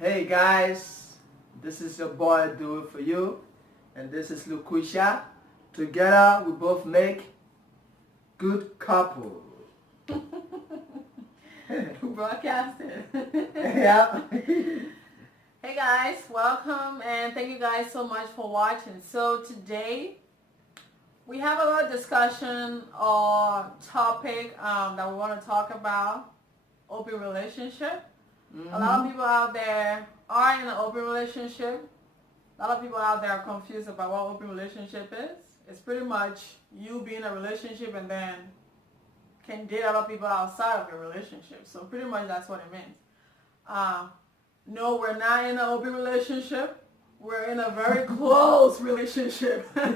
Hey guys, this is your boy Do It For You, and this is Luqisha. Together we both make good couple. Broadcasted. Yeah. Hey guys, welcome and thank you guys so much for watching. So today we have a little discussion or topic that we want to talk about: open relationship. A lot of people out there are in an open relationship. A lot of people out there are confused about what open relationship is. It's pretty much you being in a relationship and then can date other people outside of your relationship. So pretty much that's what it means. No, we're not in an open relationship. We're in a very close relationship. We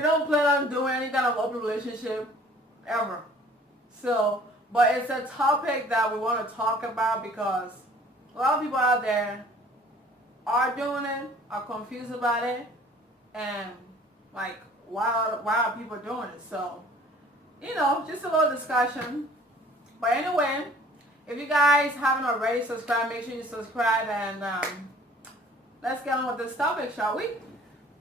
don't plan on doing any kind of open relationship ever. So, but it's a topic that we want to talk about because a lot of people out there are doing it, are confused about it, and like, why are people doing it? So, just a little discussion. But anyway, if you guys haven't already subscribed, make sure you subscribe, and let's get on with this topic, shall we?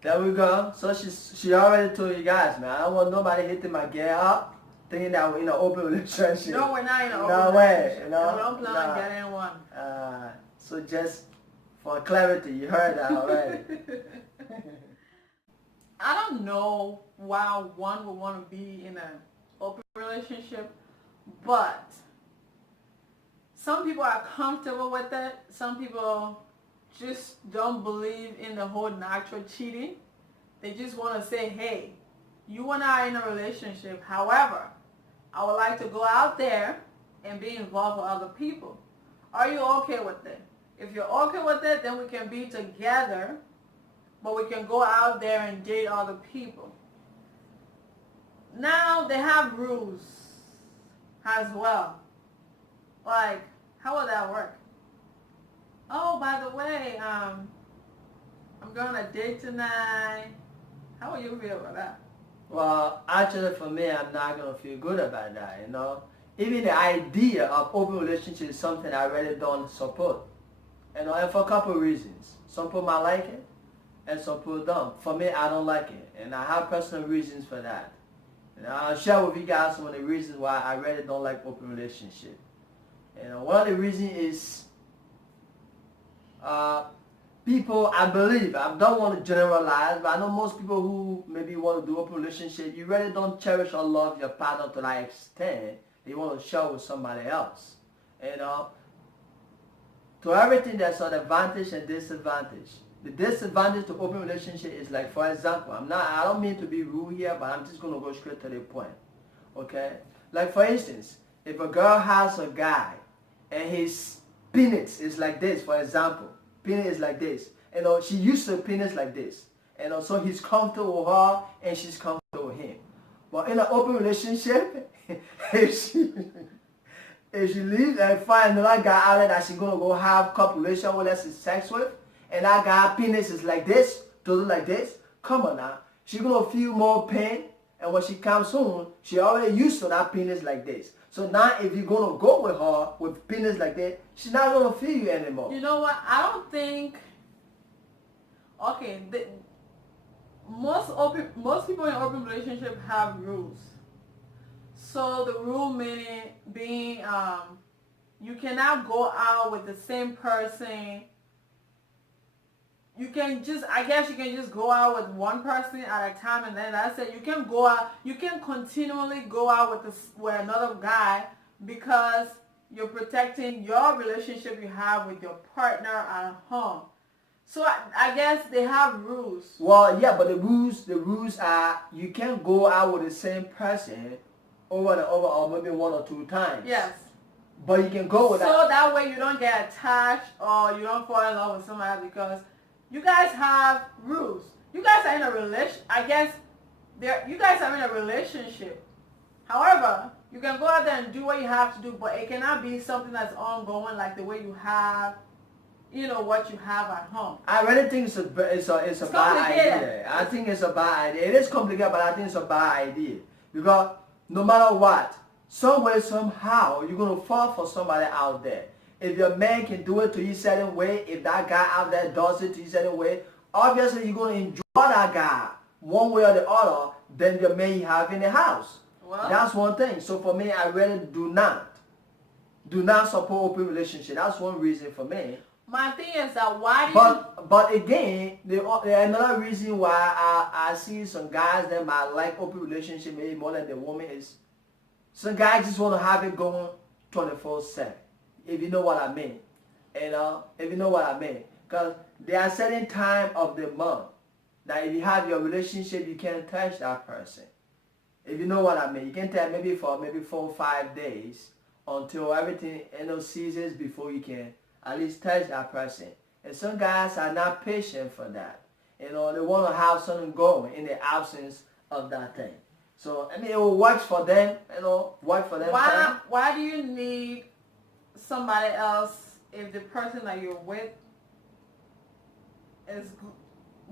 There we go. So she already told you guys, man. I don't want nobody hitting my gear up thinking that we're in an open relationship. No, we're not in an open No relationship. way. No, We don't plan on getting one. So just for clarity, you heard that already. I don't know why one would want to be in an open relationship, but some people are comfortable with it. Some people just don't believe in the whole natural cheating. They just want to say, hey, you and I are in a relationship. However, I would like to go out there and be involved with other people. Are you okay with it? If you're okay with it, then we can be together, but we can go out there and date other people. Now they have rules as well. Like, how would that work? Oh, by the way, I'm going on a date tonight. How would you feel about that? Well, actually for me, I'm not going to feel good about that, Even the idea of open relationship is something I really don't support. And for a couple of reasons. Some people might like it, and some people don't. For me, I don't like it, and I have personal reasons for that. And I'll share with you guys some of the reasons why I really don't like open relationship. One of the reasons is people, I believe, I don't want to generalize, but I know most people who maybe want to do open relationship, you really don't cherish or love your partner to that extent. They want to share with somebody else. To everything there's an advantage and disadvantage. The disadvantage to open relationship is like, for example, I don't mean to be rude here, but I'm just going to go straight to the point. Okay? Like for instance, if a girl has a guy and his penis is like this, for example, penis is like this, she used to penis like this, so he's comfortable with her and she's comfortable with him. But in an open relationship, if she leaves and finds another guy out there that she's gonna go have copulation with, let's say sex with, and that guy penis is like this, totally like this, come on now, she's gonna feel more pain, and when she comes home, she already used to that penis like this. So now if you're gonna go with her with penis like that, she's not gonna feel you anymore. You know what? I don't think. Okay, most people in open relationship have rules. So the rule being you cannot go out with the same person. You can just go out with one person at a time, and then that's it. You can go out. You can continually go out with another guy because you're protecting your relationship you have with your partner at home. So I guess they have rules. Well, yeah, but the rules are you can't go out with the same person over and over, or maybe one or two times. Yes. But you can go with So that way you don't get attached or you don't fall in love with somebody because you guys have rules. You guys are in a relationship. I guess you guys are in a relationship. However, you can go out there and do what you have to do, but it cannot be something that's ongoing like the way you have, what you have at home. I really think it's a bad idea. I think it's a bad idea. It is complicated, but I think it's a bad idea. Because no matter what, some way, somehow, you're going to fall for somebody out there. if your man can do it to you certain way, if that guy out there does it to you certain way, obviously you're going to enjoy that guy one way or the other than the man you have in the house. Well, that's one thing. So for me, I really do not support open relationship. That's one reason for me. My thing is that why do you... But again, another reason why I see some guys that might like open relationship maybe more than the woman is some guys just want to have it going 24/7. If you know what I mean. If you know what I mean. Because there are certain time of the month that if you have your relationship, you can't touch that person. If you know what I mean. You can tell maybe for 4 or 5 days until everything ceases before you can at least touch that person. And some guys are not patient for that. They want to have something going in the absence of that thing. So, I mean, it will work for them, work for them. Why do you need somebody else if the person that you're with is good,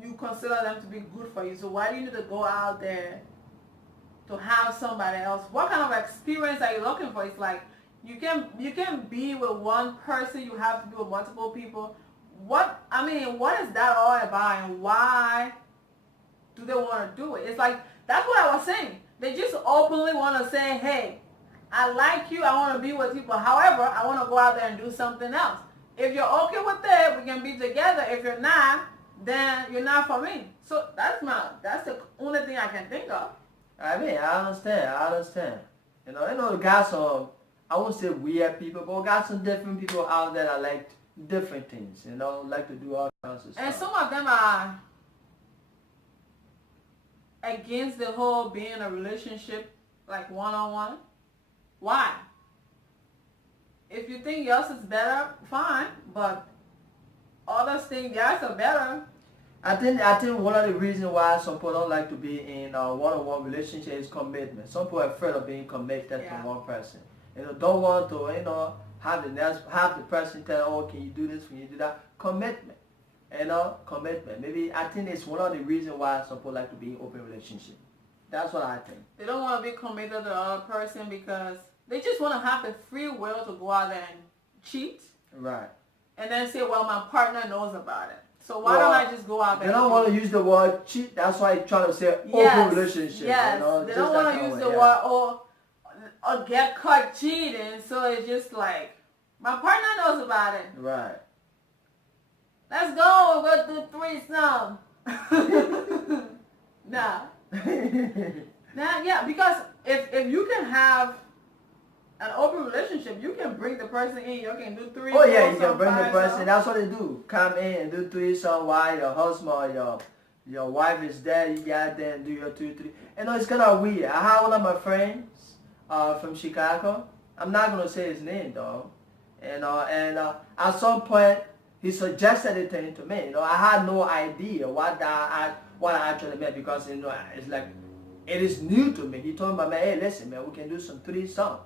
you consider them to be good for you? So why do you need to go out there to have somebody else? What kind of experience are you looking for? It's like, you can be with one person, you have to be with multiple people. What is that all about, and why do they want to do it? It's like, that's what I was saying. They just openly want to say, hey, I like you, I want to be with you, but however, I want to go out there and do something else. If you're okay with it, we can be together. If you're not, then you're not for me. So that's the only thing I can think of. I mean, I understand. The guys are, I won't say weird people, but we got some different people out there that like different things, like to do all kinds of stuff. And some of them are against the whole being in a relationship, like one-on-one. Why? If you think yours is better, fine, but others think theirs are better. I think one of the reasons why some people don't like to be in a one-on-one relationship is commitment. Some people are afraid of being committed to one person. Don't want to, have the person tell, oh, can you do this, can you do that? Commitment. Commitment. Maybe I think it's one of the reasons why some people like to be in open relationship. That's what I think. They don't want to be committed to the other person because they just want to have the free will to go out there and cheat. Right. And then say, well, my partner knows about it. So why don't I just go out there? They don't want to use the word cheat. That's why they're trying to say open relationship. Yes. They don't want to use the word or get caught cheating. So it's just like, my partner knows about it. Right. Let's go do threesome. Nah. Yeah, because if you can have an open relationship, you can bring the person in. You can do threesome. Oh yeah, you can bring the person. That's what they do. Come in and do threesome while your husband or your wife is there. You got there and do your 2, 3. It's kind of weird. I had one of my friends from Chicago. I'm not gonna say his name though. And at some point he suggested it to me. I had no idea what I actually meant because it's like it is new to me. He told me, man, hey, listen, man, we can do some threesome.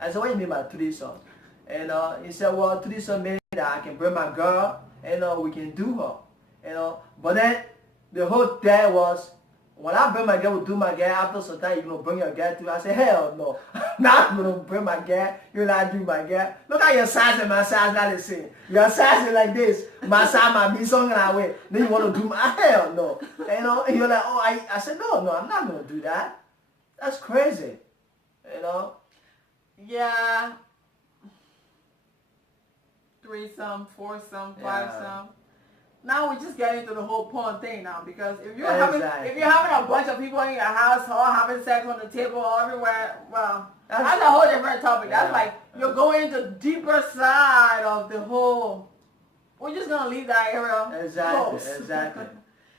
I said, what do you mean by threesome? And he said, well, threesome means that I can bring my girl and we can do her. But then the whole thing was, when I bring my girl, we do my girl, after some time, you're going to bring your girl too. I said, hell no. Not going to bring my girl. You're not doing my girl. Look at your size and my size, not the same. Your size is like this. My size might be something that way. Then you want to do my hell no. And you're like, oh, I said, no, I'm not going to do that. That's crazy. Yeah. Threesome, foursome, fivesome. Now we're just getting to the whole porn thing now, because if you're having a bunch of people in your house all having sex on the table all everywhere, well, that's a whole different topic. That's like you're going into the deeper side of the whole. We're just gonna leave that area close. Exactly.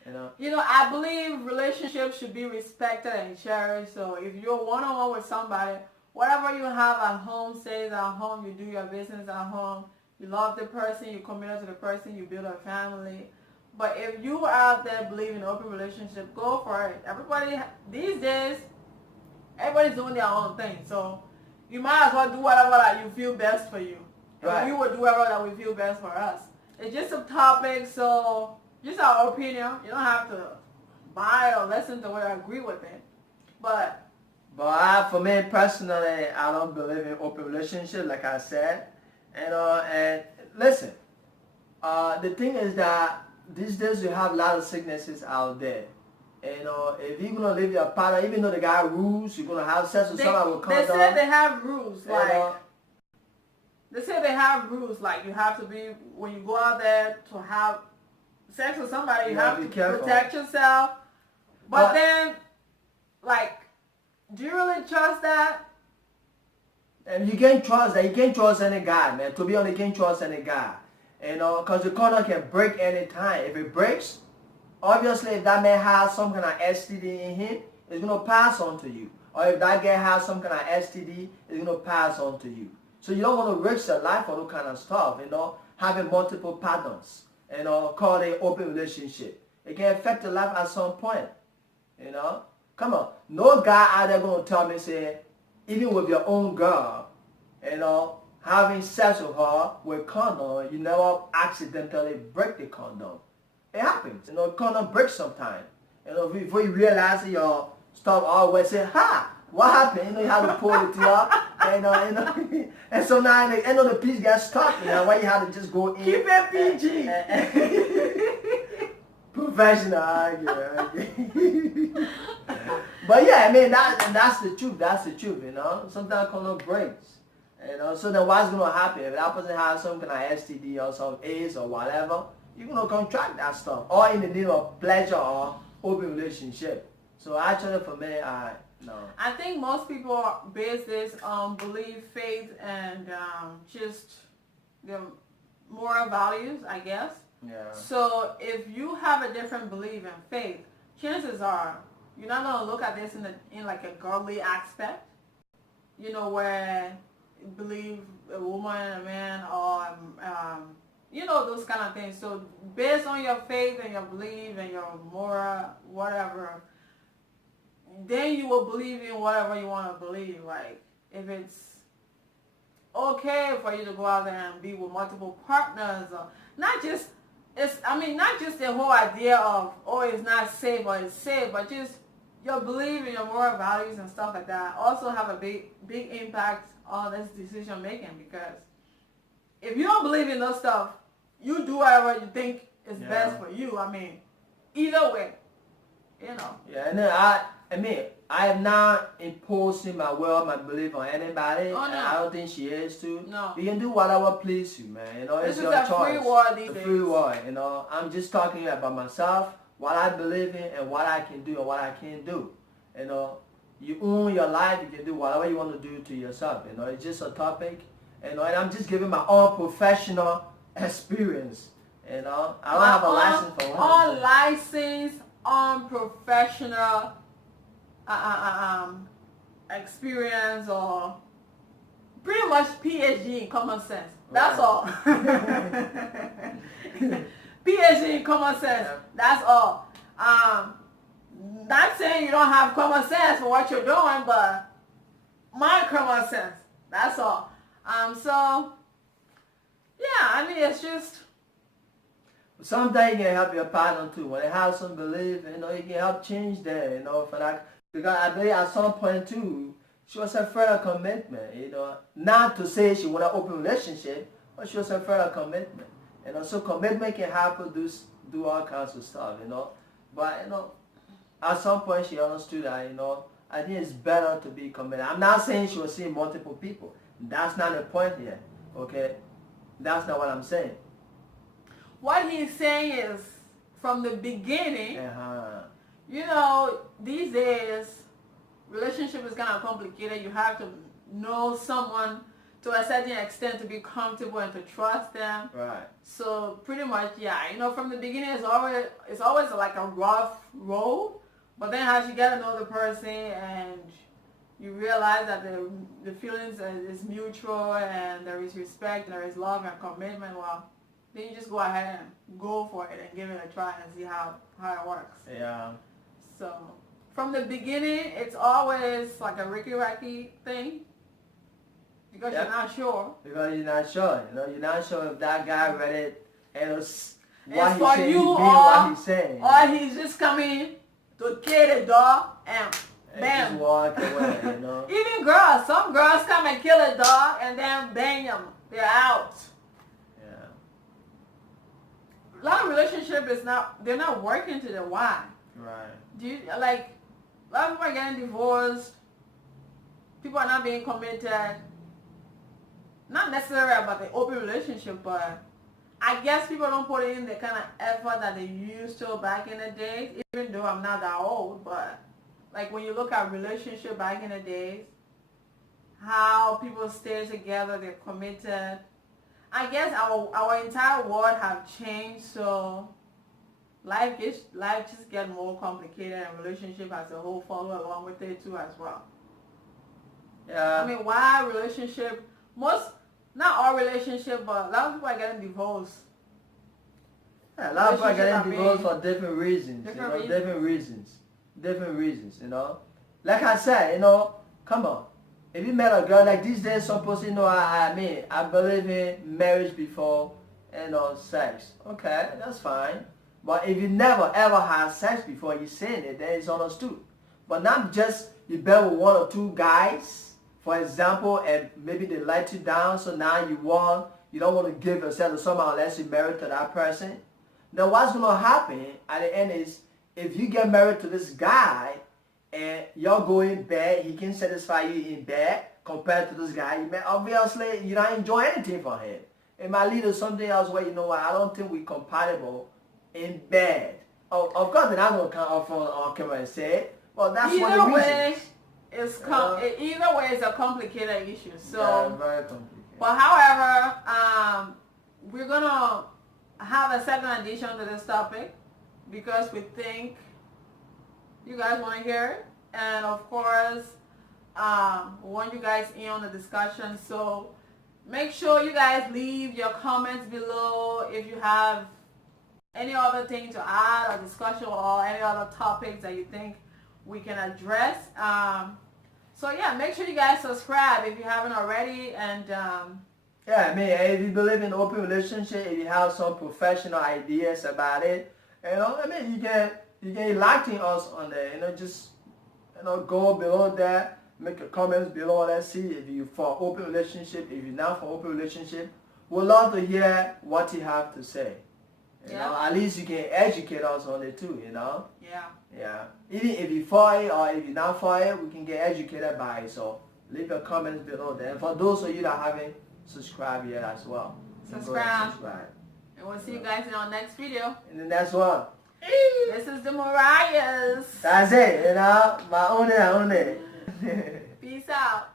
I believe relationships should be respected and cherished. So if you're one-on-one with somebody, whatever you have at home stays at home. You do your business at home. You love the person, you committed to the person, you build a family. But if you are out there believing in an open relationship, go for it. Everybody, these days, everybody's doing their own thing. So you might as well do whatever that you feel best for you. Right. And we would do whatever that we feel best for us. It's just a topic, so just our opinion. You don't have to buy or listen to it or agree with it. But for me personally, I don't believe in open relationship, like I said. And listen, the thing is that these days you have a lot of sicknesses out there. If you're gonna leave your partner, even though the guy rules, you're gonna have sex with somebody with condom. They said they have rules, And, they say they have rules, like you have to be, when you go out there to have sex with somebody, you have to protect yourself. But then, like, do you really trust that? And you can't trust that. You can't trust any guy, man. To be honest, you can't trust any guy. Because the condom can break any time. If it breaks, obviously, if that man has some kind of STD in him, it's going to pass on to you. Or if that guy has some kind of STD, it's going to pass on to you. So you don't want to risk your life for those kind of stuff, having multiple partners, call it open relationship. It can affect your life at some point, Come on. No guy out there going to tell me, say, even with your own girl, having sex with her with condom, you never accidentally break the condom. It happens. Condom breaks sometimes. Before you realize it, your stuff always say, ha! What happened? You have to pull it up. And so now the piece gets stuck, why you have to just go in. Keep it PG. Professional, I get. But yeah, I mean, that's the truth. That's the truth, Sometimes condom breaks. So then what's going to happen? If that person has some kind of STD or some AIDS or whatever, you're going to contract that stuff. Or in the need of pleasure or open relationship. So actually for me, no. I think most people base this on belief, faith, and just their moral values, I guess. Yeah. So if you have a different belief and faith, chances are you're not going to look at this in like a godly aspect, where you believe a woman, a man, or those kind of things. So based on your faith and your belief and your moral whatever, then you will believe in whatever you want to believe. Like if it's okay for you to go out there and be with multiple partners, or not just the whole idea of, it's not safe or it's safe, but just your belief and your moral values and stuff like that also have a big impact on this decision making. Because if you don't believe in those stuff, you do whatever you think is best for you. I mean, either way, Yeah, and then I am not imposing my will, my belief on anybody. Oh, no. And I don't think she is too. No. You can do whatever please you, man. This it's is your a choice. free world these days. Free world, I'm just talking about myself, what I believe in, and what I can do and what I can't do. You own your life. You can do whatever you want to do to yourself. It's just a topic. And I'm just giving my own professional experience. I don't have a license for one. Unlicensed, unprofessional experience, or pretty much PhD in common sense. That's all. PhD in common sense. That's all. Not saying you don't have common sense for what you're doing, but my common sense. That's all. So yeah, I mean, it's just. Sometimes you can help your partner too. When they have some belief, you can help change that, for that. Because I believe at some point too, she was afraid of commitment, Not to say she want an open relationship, but she was afraid of commitment. So commitment can help her do all kinds of stuff, But, at some point she understood that, I think it's better to be committed. I'm not saying she was seeing multiple people. That's not the point here, okay? That's not what I'm saying. What he's saying is, from the beginning, these days, relationship is kind of complicated. You have to know someone to a certain extent to be comfortable and to trust them. Right. So pretty much, from the beginning, it's always like a rough road. But then as you get to know the person and you realize that the feelings is mutual and there is respect, there is love and commitment, well, then you just go ahead and go for it and give it a try and see how it works. Yeah. So from the beginning, it's always like a ricky-racky thing because you're not sure. Because you're not sure. You're not sure if that guy read it and what he's saying, what he's saying. Or he's just coming to kill the dog and bam. Just walk away, Even girls, some girls come and kill a dog and then bang them. they're out. Yeah. A lot of relationship they're not working to the why. Right. Do you like? A lot of people are getting divorced. People are not being committed. Not necessarily about the open relationship, but I guess people don't put in the kind of effort that they used to back in the days. Even though I'm not that old, but like when you look at relationship back in the days, how people stay together, they're committed. I guess our entire world have changed, so life just get more complicated, and relationship as a whole follow along with it too as well. Yeah. I mean, why relationship? Not all relationship, but a lot of people are getting divorced. Yeah, a lot of people are getting divorced for different reasons. Different reasons, you know. Like I said, you know, come on. If you met a girl, like these days, some people, you know, I believe in marriage before, you know, sex. Okay, that's fine. But if you never ever had sex before, you saying it, then it's understood. But not just you bet with one or two guys, for example, and maybe they let you down, so now you don't want to give yourself to someone unless you're married to that person. Then what's going to happen at the end is, if you get married to this guy and you're going bed, he can satisfy you in bed compared to this guy, obviously you don't enjoy anything from him. It might lead to something else where, you know what, I don't think we're compatible in bed. Oh, of course, they're not going to come up on camera and say it, but that's one of the reasons. Either way, it's a complicated issue. So, yeah, very complicated. But however, we're gonna have a second addition to this topic because we think you guys want to hear it, and of course, we want you guys in on the discussion. So, make sure you guys leave your comments below if you have any other thing to add or discussion or any other topics that you think we can address. So yeah, make sure you guys subscribe if you haven't already, and yeah, I mean, if you believe in open relationship, if you have some professional ideas about it, you know, I mean, you can enlighten us on there, you know, just, you know, go below that, make your comments below, let's see if you for open relationship, if you're not for open relationship. We'd love to hear what you have to say. You know, at least you can educate us on it too, you know? Yeah. Yeah. Even if you for it or if you're not for it, we can get educated by it. So leave your comments below there. And for those of you that haven't subscribed yet as well, subscribe. And we'll see you guys in our next video. In the next one. This is the Mariahs. That's it, you know? My own it. Peace out.